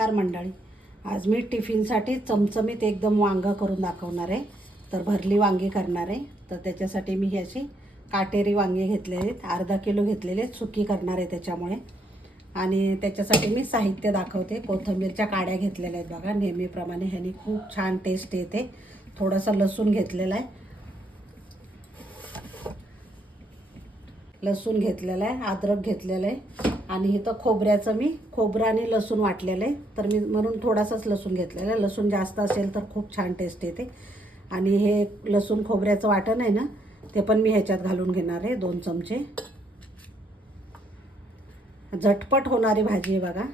नमस्कार मंडळी, आज मी टिफिनसाठी चमचमीत एकदम वांगं करून दाखवणार आहे. तर भरली वांगी करणार आहे. तर त्याच्यासाठी मी ही अशी काटेरी वांगी घेतलेले आहेत, अर्धा किलो घेतलेले आहेत, सुकी करणार आहे त्याच्यामुळे. आणि त्याच्यासाठी मी साहित्य दाखवते. कोथिंबीरच्या काड्या घेतलेल्या आहेत बघा, नेहमीप्रमाणे. ह्यानी खूप छान टेस्ट येते. थोडासा लसूण घेतलेला आहे, लसूण घेतलेला आहे, अद्रक घेतलेलं आहे. आणि इथं खोबऱ्याचं मी खोबरं आणि लसूण वाटलेलं आहे. तर मी म्हणून थोडासाच लसूण घेतलेला आहे. लसूण जास्त असेल तर खूप छान टेस्ट येते. आणि हे लसूण खोबऱ्याचं वाटण आहे ना, ते पण मी ह्याच्यात घालून घेणार आहे, 2 चमचे. झटपट होणारी भाजी आहे बघा.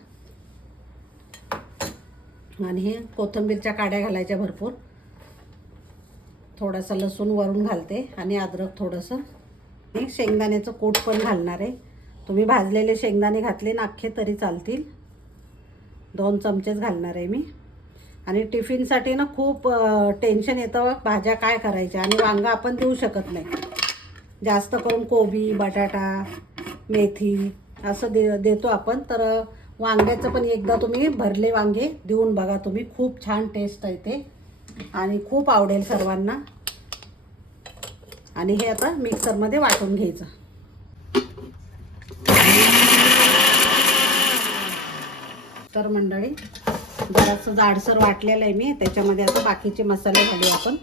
आणि हे कोथिंबीरच्या काड्या घालायच्या भरपूर. थोडासा लसूण वरून घालते आणि अद्रक थोडंसं. शेंगदाण्याचं कूट पण घालणार आहे. तुम्ही भाजलेले शेंगदाणे घातले ना अख्खे तरी चालतील. 2 चमचेच घालणार आहे मी. आणि टिफिनसाठी ना खूप टेन्शन येतं, भाज्या काय करायच्या. आणि वांगा आपण देऊ शकत नाही, जास्त करून कोबी, बटाटा, मेथी असं देतो आपण. तर वांग्याचं पण एकदा तुम्ही भरले वांगे देऊन बघा तुम्ही, खूप छान टेस्ट येते आणि खूप आवडेल सर्वांना. आणि हे आता मिक्सरमध्ये वाटून घ्यायचं. तर मंडळी, जरासं जाडसर वाटलेलं आहे मी. त्याच्यामध्ये आता बाकीचे मसाले घालू आपण.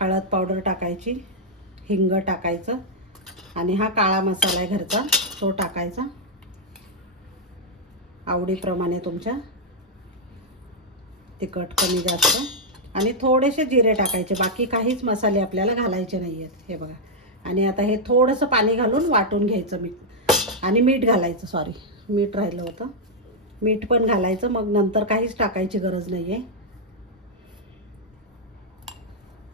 हळद पावडर टाकायची, हिंग टाकायचं, आणि हा काळा मसाला आहे घरचा, तो टाकायचा आवडीप्रमाणे तुमच्या, तिखट कमी जास्त. आणि थोडेसे जिरे टाकायचे, बाकी काहीच मसाले आपल्याला घालायचे नाही आहेत. हे बघा. आणि आता हे थोडंसं पाणी घालून वाटून घ्यायचं मी. आणि मीठ घालायचं, सॉरी मीठ राहिलं होतं, मीठ पण घालायचं. मग नंतर काहीच टाकायची गरज नाही आहे.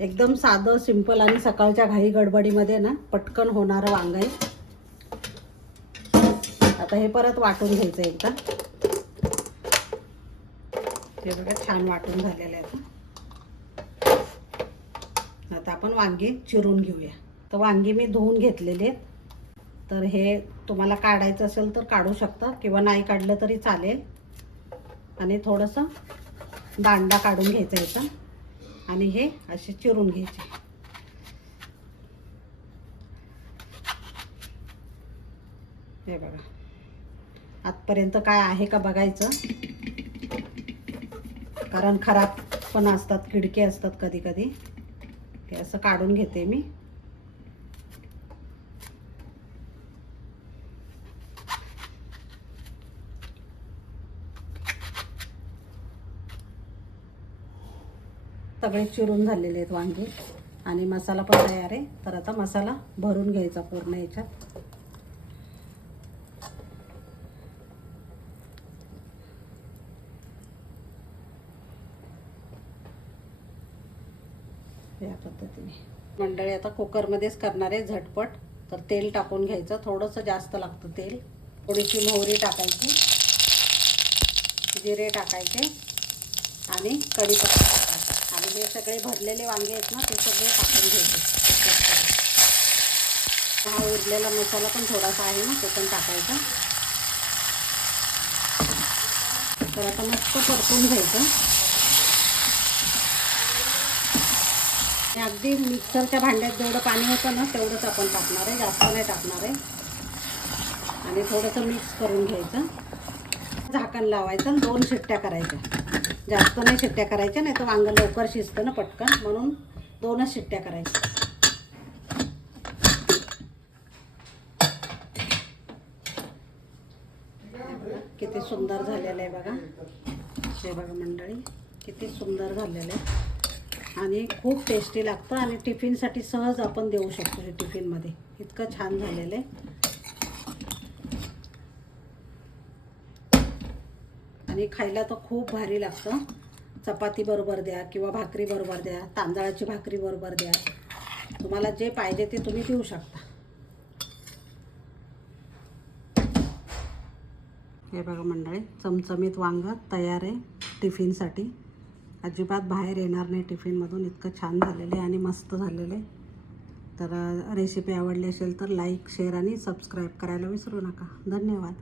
एकदम साधं सिंपल आणि सकाळच्या घाई गडबडीमध्ये ना पटकन होणारं वांग आहे. आता हे परत वाटून घ्यायचं एकदा. हे बघा, छान वाटून झालेलं आहे. आता आपण वांगी चिरून घेऊया. तर वांगी मी धुवून घेतलेले आहेत. तर हे तुम्हाला काढायचं असेल तर काढू शकता, किंवा नाही काढलं तरी चालेल. आणि थोडंसं दांडा काढून घ्यायचा याचा. आणि हे असे चिरून घ्यायचे. हे बघा, आतपर्यंत काय आहे का बघायचं, कारण खराब पण असतात, किडके असतात कधी कधी. हे असं काढून घेते मी. सगळे चिरून झालेले आहेत वांगे. आणि मसाला पण तयार आहे. तर आता मसाला भरून घ्यायचा पूर्ण याच्यात. या पद्धतीने मंडळी, आता कुकरमध्येच करणार आहे झटपट. तर तेल टाकून घ्यायचं, थोडंसं जास्त लागतं तेल. थोडीशी मोहरी टाकायची, जिरे टाकायचे, आणि कढीपत्ता टाकायचा. आणि हे सगळे भरलेले वांगे आहेत ना, ते सगळे टाकून घ्यायचे. हा उरलेला मसाला पण थोडासा आहे ना, तो पण टाकायचा. तर आता मस्त परतून घ्यायचं. अगदी मिक्सरच्या भांड्यात जेवढं पाणी होतं ना, तेवढंच आपण टाकणार आहे, जास्त नाही टाकणार आहे. आणि थोडंसं मिक्स करून घ्यायचं. झाकण लावायचं आणि 2 शिट्ट्या करायच्या. जास्त नाही शिट्ट्या करायच्या, नाही तर वांगं लवकर शिजतं ना पटकन, म्हणून 2च शिट्ट्या करायच्या. किती सुंदर झालेलं आहे बघा. हे बघा मंडळी, किती सुंदर झालेलं आहे. आणि खूप टेस्टी लागतं. आणि टिफिनसाठी सहज आपण देऊ शकतो हे टिफिनमध्ये. इतकं छान झालेलं आहे. आणि खायला तर खूप भारी लागतं. चपाती बरोबर द्या, किंवा भाकरी बरोबर द्या, तांदळाची भाकरी बरोबर द्या. तुम्हाला जे पाहिजे ते तुम्ही देऊ शकता. हे बघा मंडळी, चमचमीत वांग तयार आहे टिफिनसाठी. अजिबात बाहेर येणार नाही टिफिनमधून. इतकं छान झालेलं आहे आणि मस्त झालेलं आहे. तर रेसिपी आवडली असेल तर लाईक, शेअर आणि सबस्क्राईब करायला विसरू नका. धन्यवाद.